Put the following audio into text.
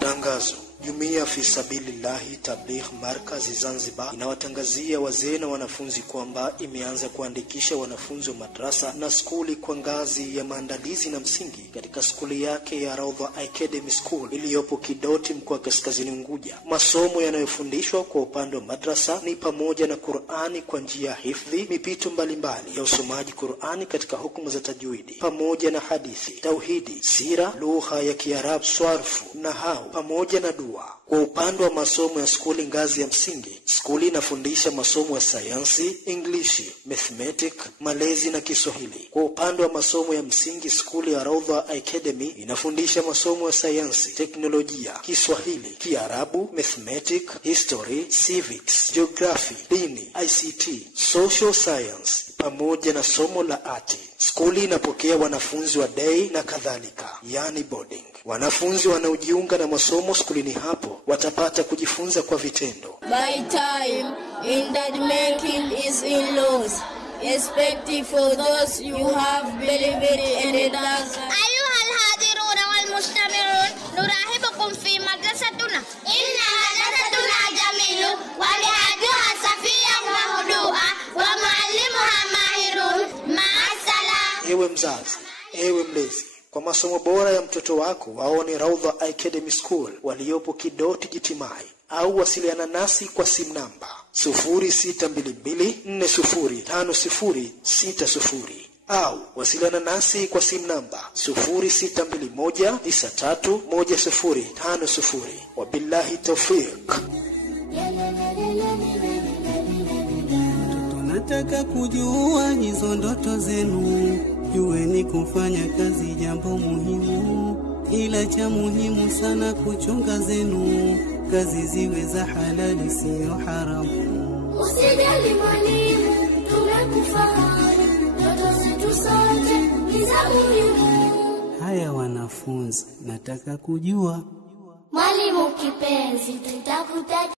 Tangazo. Jumuiya fi sabilillahi tabligh markazi Zanzibar inawatangazia wazee na wanafunzi kwamba imeanza kuandikisha wanafunzi wa madrasa na skuli kwa ngazi ya maandalizi na msingi katika skuli yake ya Raudha Academy School iliyopo Kidoti, mkoa Kaskazini Unguja. Masomo yanayofundishwa kwa upande wa madrasa ni pamoja na Qur'ani kwa njia ya hifdhi, mipito mbalimbali ya usomaji Qur'ani katika hukumu za tajwidi, pamoja na hadithi, tauhidi, sira, lugha ya Kiarabu, swarfu, nahau, pamoja na dua. Kwa upande wa masomo ya skuli ngazi ya msingi, skuli inafundisha masomo ya sayansi, English, mathematics, malezi na Kiswahili. Kwa upande wa masomo ya msingi, skuli ya Raudha Academy inafundisha masomo ya sayansi, teknolojia, Kiswahili, Kiarabu, mathematics, history, civics, geography, dini, ICT, social science, pamoja na somo la arti. Skuli inapokea wanafunzi wa day na kadhalika, yani boarding. Wanafunzi wanaojiunga na masomo skulini hapo watapata kujifunza kwa vitendo. By time in that making is in laws, especially for those you have believed in the dark. أيها الحاضرون والمستمعون نرحبكم في مدرستنا. إن مدرستنا جميل ومنهجها صفية وهدوء ومعلمها ماهر. مع السلامة. Ewe mzazi, ewe mlezi, kwa masomo bora ya mtoto wako waone Raudha Academy School waliopo Kidoti Jitimai, au wasiliana nasi kwa simu namba 0622405060 au wasiliana nasi kwa simu namba 0621931050. Wabillahi tawfiq. Tunataka kujua hizo ndoto zenu, jueni kufanya kazi jambo muhimu, ila cha muhimu sana kuchunga zenu, kazi ziwe za halali sio haramu. Usijali mwalimu, tumekufahamu, ndoto zetu sote ni za muhimu. Haya wanafunzi, nataka kujua. Mwalimu kipenzi, tutakutakia